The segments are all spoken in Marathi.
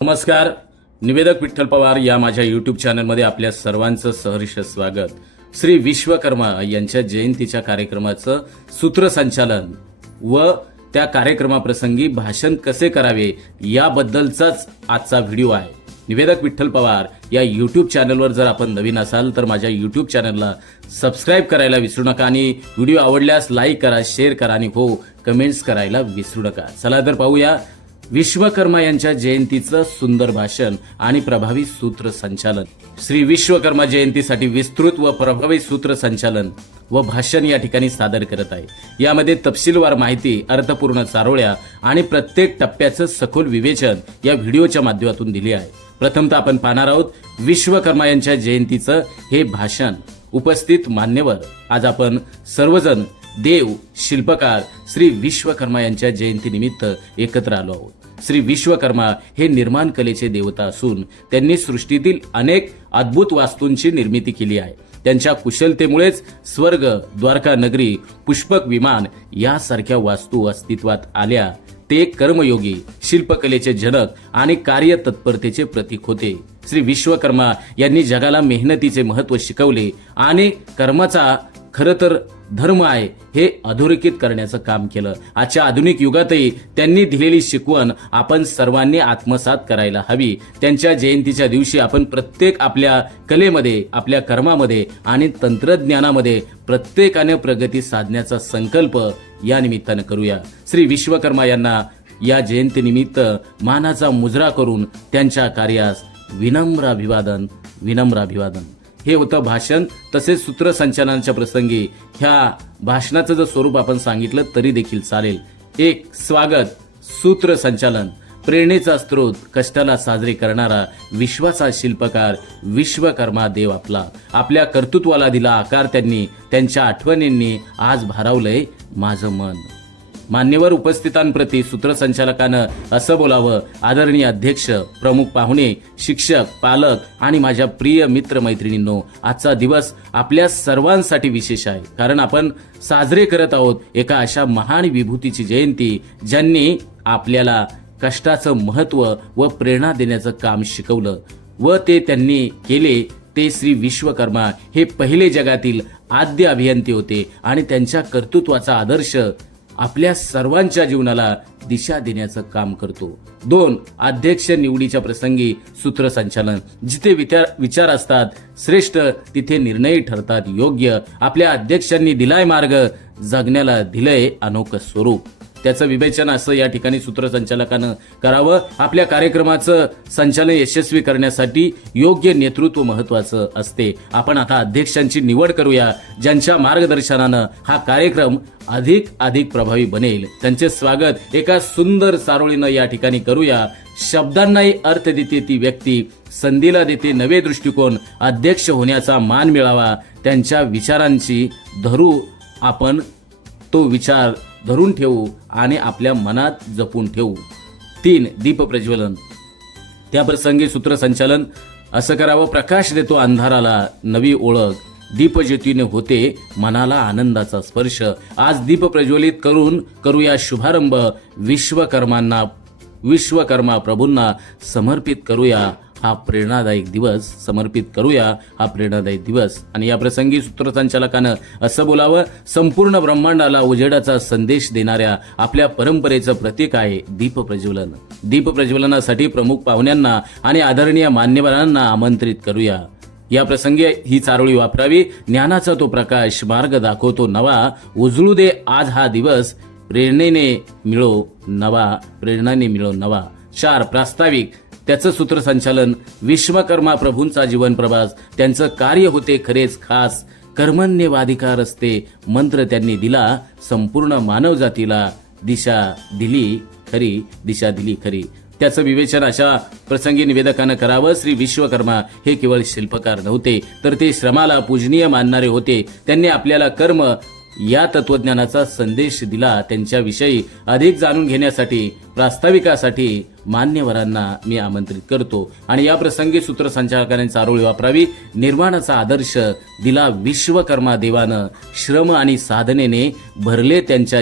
नमस्कार. निवेदक विठ्ठल पवार या माझ्या यूट्यूब चॅनलमध्ये आपल्या सर्वांचं सहर्ष स्वागत. श्री विश्वकर्मा यांच्या जयंतीच्या कार्यक्रमाचं सूत्रसंचालन व त्या कार्यक्रमाप्रसंगी भाषण कसे करावे याबद्दलचाच आजचा व्हिडिओ आहे. निवेदक विठ्ठल पवार या यूट्यूब चॅनलवर जर आपण नवीन असाल तर माझ्या यूट्यूब चॅनलला सबस्क्राईब करायला विसरू नका आणि व्हिडिओ आवडल्यास लाईक करा, शेअर करा आणि कमेंट्स करायला विसरू नका. चला तर पाहूया विश्वकर्मा यांच्या जयंतीचं सुंदर भाषण आणि प्रभावी सूत्रसंचालन. श्री विश्वकर्मा जयंतीसाठी विस्तृत व प्रभावी सूत्रसंचालन व भाषण या ठिकाणी सादर करत आहे. यामध्ये तपशीलवार माहिती, अर्थपूर्ण चारोळ्या आणि प्रत्येक टप्प्याचं सखोल विवेचन या व्हिडिओच्या माध्यमातून दिले आहे. प्रथमतः आपण पाहणार आहोत विश्वकर्मा यांच्या जयंतीचं हे भाषण. उपस्थित मान्यवर, आज आपण सर्वजण देव, शिल्पकार श्री विश्वकर्मा यांच्या जयंतीनिमित्त एकत्र आलो आहोत. श्री विश्वकर्मा हे निर्माण कलेचे देवता असून त्यांनी सृष्टीतील अनेक अद्भुत वास्तूंची निर्मिती केली आहे. त्यांच्या कुशलतेमुळेच स्वर्ग, द्वारका नगरी, पुष्पक विमान यासारख्या वास्तू अस्तित्वात आल्या. ते कर्मयोगी, शिल्पकलेचे जनक आणि कार्यतत्परतेचे प्रतीक होते. श्री विश्वकर्मा यांनी जगाला मेहनतीचे महत्त्व शिकवले आणि कर्माचा खरं तर धर्म आहे हे अधोरेखित करण्याचं काम केलं. आजच्या आधुनिक युगातही त्यांनी दिलेली शिकवण आपण सर्वांनी आत्मसात करायला हवी. त्यांच्या जयंतीच्या दिवशी आपण प्रत्येक आपल्या कलेमध्ये, आपल्या कर्मामध्ये आणि तंत्रज्ञानामध्ये प्रत्येकाने प्रगती साधण्याचा संकल्प या निमित्तानं करूया. श्री विश्वकर्मा यांना या जयंतीनिमित्त मानाचा मुजरा करून त्यांच्या कार्यास विनम्र अभिवादन, विनम्र अभिवादन. हे होतं भाषण. तसेच सूत्रसंचालनाच्या प्रसंगी ह्या भाषणाचं जर स्वरूप आपण सांगितलं तरी देखील चालेल. एक, स्वागत. सूत्रसंचालन. प्रेरणेचा स्रोत, कष्टाला साजरे करणारा विश्वाचा शिल्पकार विश्वकर्मा देव आपल्या कर्तृत्वाला दिला आकार. त्यांनी त्यांच्या आठवणींनी आज भारावलंय माझं मन. मान्यवर उपस्थितांप्रती सूत्रसंचालकानं असं बोलावं: आदरणीय अध्यक्ष, प्रमुख पाहुणे, शिक्षक, पालक आणि माझ्या प्रिय मित्रमैत्रिणींनो, आजचा दिवस आपल्या सर्वांसाठी विशेष आहे. कारण आपण साजरे करत आहोत एका अशा महान विभूतीची जयंती ज्यांनी आपल्याला कष्टाचं महत्त्व व प्रेरणा देण्याचं काम शिकवलं व ते त्यांनी केले. ते श्री विश्वकर्मा हे पहिले जगातील आद्य अभियंते होते आणि त्यांच्या कर्तृत्वाचा आदर्श आपल्या सर्वांच्या जीवनाला दिशा देण्याचं काम करतो. 2, अध्यक्ष निवडीच्या प्रसंगी सूत्रसंचालन. जिथे विचार असतात श्रेष्ठ तिथे निर्णय ठरतात योग्य. आपल्या अध्यक्षांनी दिलाय मार्ग, जगण्याला दिलंय अनोखं स्वरूप. त्याचं विवेचन असं या ठिकाणी सूत्रसंचालकानं करावं. आपल्या कार्यक्रमाचं संचालन यशस्वी करण्यासाठी योग्य नेतृत्व महत्वाचं असते. आपण आता अध्यक्षांची निवड करूया ज्यांच्या मार्गदर्शनानं हा कार्यक्रम अधिक प्रभावी बनेल. त्यांचे स्वागत एका सुंदर चारोळीनं या ठिकाणी करूया. शब्दांनाही अर्थ देते ती व्यक्ती, संधीला देते नवे दृष्टिकोन. अध्यक्ष होण्याचा मान मिळावा, त्यांच्या विचारांची आपण तो विचार धरून ठेवू आणि आपल्या मनात जपून ठेवू. 3, दीप प्रज्वलन. त्या प्रसंगी सूत्रसंचालन असं करावं: प्रकाश देतो अंधाराला नवी ओळख, दीपज्योतीने होते मनाला आनंदाचा स्पर्श. आज दीप प्रज्वलित करून करूया शुभारंभ. विश्वकर्मा प्रभूंना समर्पित करूया हा प्रेरणादायक दिवस. आणि या प्रसंगी सूत्रसंचालकानं असं बोलावं: संपूर्ण ब्रह्मांडाला उजेडाचा संदेश देणाऱ्या आपल्या परंपरेचं प्रतीक आहे दीप प्रज्वलन. दीप प्रज्वलनासाठी प्रमुख पाहुण्यांना आणि आदरणीय मान्यवरांना आमंत्रित करूया. या प्रसंगी ही चारोळी वापरावी. ज्ञानाचा तो प्रकाश मार्ग दाखवतो नवा, उजळू दे आज हा दिवस, प्रेरणेने मिळो नवा. 4, प्रास्ताविक. त्याचं सूत्रसंचालन. विश्वकर्मा प्रभूंचा जीवन प्रवास, त्यांचं कार्य होते खरेच खास. कर्मण्येवाधिकार असते मंत्र त्यांनी दिला, संपूर्ण मानव जातीला दिशा दिली खरी. त्याचं विवेचन अशा प्रसंगी निवेदकानं करावं: श्री विश्वकर्मा हे केवळ शिल्पकार नव्हते तर ते श्रमाला पूजनीय मानणारे होते. त्यांनी आपल्याला कर्म या तत्वज्ञानाचा संदेश दिला. त्यांच्याविषयी अधिक जाणून घेण्यासाठी प्रास्ताविकासाठी मान्यवरांना मी आमंत्रित करतो. आणि या प्रसंगी सूत्रसंचालकांनी चारोळी वापरावी. निर्माणाचा आदर्श दिला विश्वकर्मा देवानं, श्रम आणि साधनेने भरले त्यांच्या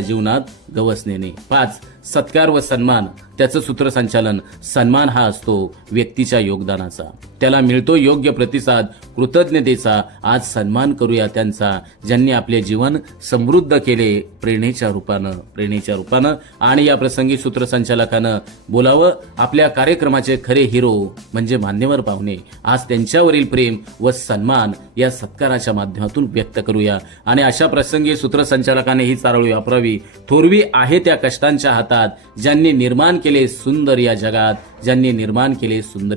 जीवनात गवसनेने 5. सत्कार व सन्मान, त्याचं सूत्रसंचालन. सन्मान हा असतो व्यक्तीच्या योगदानाचा, त्याला मिळतो योग्य प्रतिसाद, कृतज्ञतेचा. आज सन्मान करूया त्यांचा, ज्यांनी आपले जीवन समृद्ध केले प्रेरणेच्या रूपानं. आणि या प्रसंगी सूत्रसंचालकानं बोलावं, आपल्या कार्यक्रमाचे खरे हिरो म्हणजे मान्यवर पाहुणे. आज त्यांच्यावरील प्रेम व सन्मान या सत्काराच्या माध्यमातून व्यक्त करूया. आणि अशा प्रसंगी सूत्रसंचालकाने ही चारोळी वापरावी. थोरवी आहे त्या कष्टांच्या हातात, ज्यांनी निर्माण केले सुंदर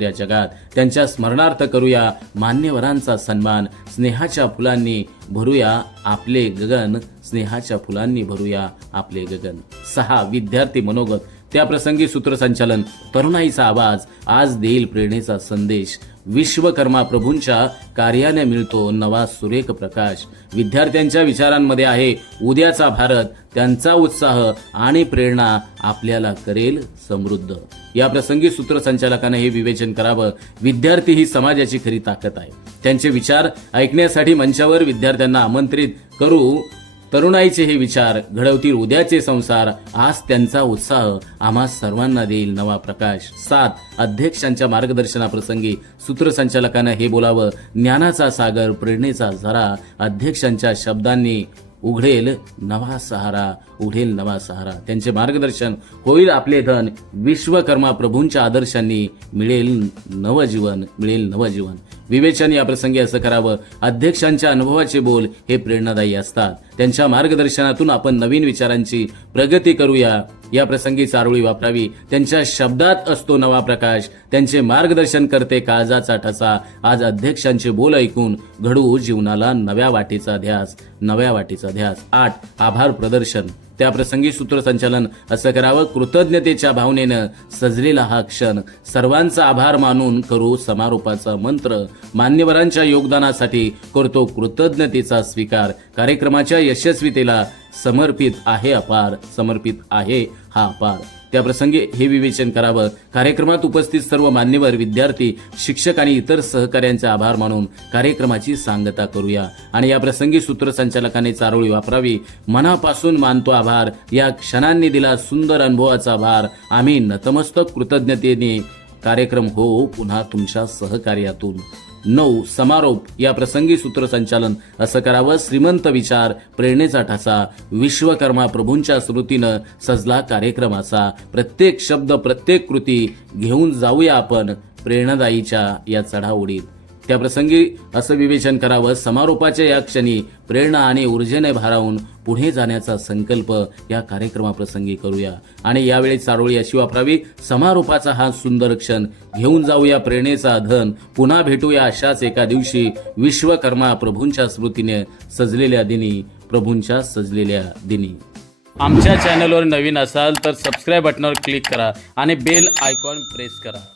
या जगात, त्यांच्या स्मरणार्थ करूया मान्यवरांचा सन्मान. स्नेहाच्या फुलांनी भरूया आपले गगन. 6. विद्यार्थी मनोगत. त्या प्रसंगी सूत्रसंचालन. तरुणाईचा आवाज आज देईल प्रेरणेचा संदेश. विश्वकर्मा प्रभूंच्या कार्याने मिळतो नवा सुरेख प्रकाश. विद्यार्थ्यांच्या विचारांमध्ये आहे उद्याचा भारत, त्यांचा उत्साह आणि प्रेरणा आपल्याला करेल समृद्ध. या प्रसंगी सूत्रसंचालकाने हे विवेचन करावं, विद्यार्थी ही समाजाची खरी ताकद आहे. त्यांचे विचार ऐकण्यासाठी मंचावर विद्यार्थ्यांना आमंत्रित करू. तरुणाईचे हे विचार घडवतील उद्याचे संसार. आज त्यांचा उत्साह आम्हा सर्वांना देईल नवा प्रकाश. 7. अध्यक्षांच्या मार्गदर्शनाप्रसंगी सूत्रसंचालकानं हे बोलावं, ज्ञानाचा सागर, प्रेरणेचा झरा. अध्यक्षांच्या शब्दांनी उघडेल नवा सहारा. त्यांचे मार्गदर्शन होईल आपले धन. विश्वकर्मा प्रभूंच्या आदर्शांनी मिळेल नवजीवन. विवेचन. या प्रसंगी असं करावं, अध्यक्षांच्या अनुभवाचे बोल हे प्रेरणादायी असतात. त्यांच्या मार्गदर्शनातून आपण नवीन विचारांची प्रगती करूया. या प्रसंगी चारोळी वापरावी. त्यांच्या शब्दात असतो नवा प्रकाश, त्यांचे मार्गदर्शन करते काळजाचा ठसा. आज अध्यक्षांचे बोल ऐकून घडू जीवनाला नव्या वाटेचा ध्यास. 8. आभार प्रदर्शन. त्या प्रसंगी सूत्रसंचालन असं करावं, कृतज्ञतेच्या भावनेनं सजलेला हा क्षण. सर्वांचा आभार मानून करू समारोपाचा मंत्र. मान्यवरांच्या योगदानासाठी करतो कृतज्ञतेचा स्वीकार. कार्यक्रमाच्या यशस्वीतेला समर्पित आहे हा अपार. त्या प्रसंगी हे विवेचन करावं, कार्यक्रमात उपस्थित सर्व मान्यवर, विद्यार्थी, शिक्षक आणि इतर सहकाऱ्यांचे आभार मानून कार्यक्रमाची सांगता करूया. आणि या प्रसंगी सूत्रसंचालकाने चारोळी वापरावी, मनापासून मानतो आभार, या क्षणांनी दिला सुंदर अनुभवाचा भार. आम्ही नतमस्तक कृतज्ञतेने कार्यक्रम हो पुन्हा तुमच्या सहकार्यातून. 9. समारोप. या प्रसंगी सूत्रसंचालन असं करावं, श्रीमंत विचार, प्रेरणेचा ठसा. विश्वकर्मा प्रभूंच्या स्मृतीनं सजला कार्यक्रमाचा. प्रत्येक शब्द, प्रत्येक कृती घेऊन जाऊया आपण प्रेरणादायीच्या या चढाओढीत. त्या प्रसंगी असं विवेचन करावं, समारोपाच्या या क्षणी प्रेरणा आणि ऊर्जेने भारावून पुढे जाण्याचा संकल्प या कार्यक्रमाप्रसंगी करूया. आणि यावेळी चारोळी अशी वापरावी, समारोपाचा हा सुंदर क्षण घेऊन जाऊया प्रेरणेचा धन. पुन्हा भेटूया अशाच एका दिवशी विश्वकर्मा प्रभूंच्या स्मृतीने सजलेल्या दिनी. आमच्या चॅनलवर नवीन असाल तर सबस्क्राईब बटनावर क्लिक करा आणि बेल आयकॉन प्रेस करा.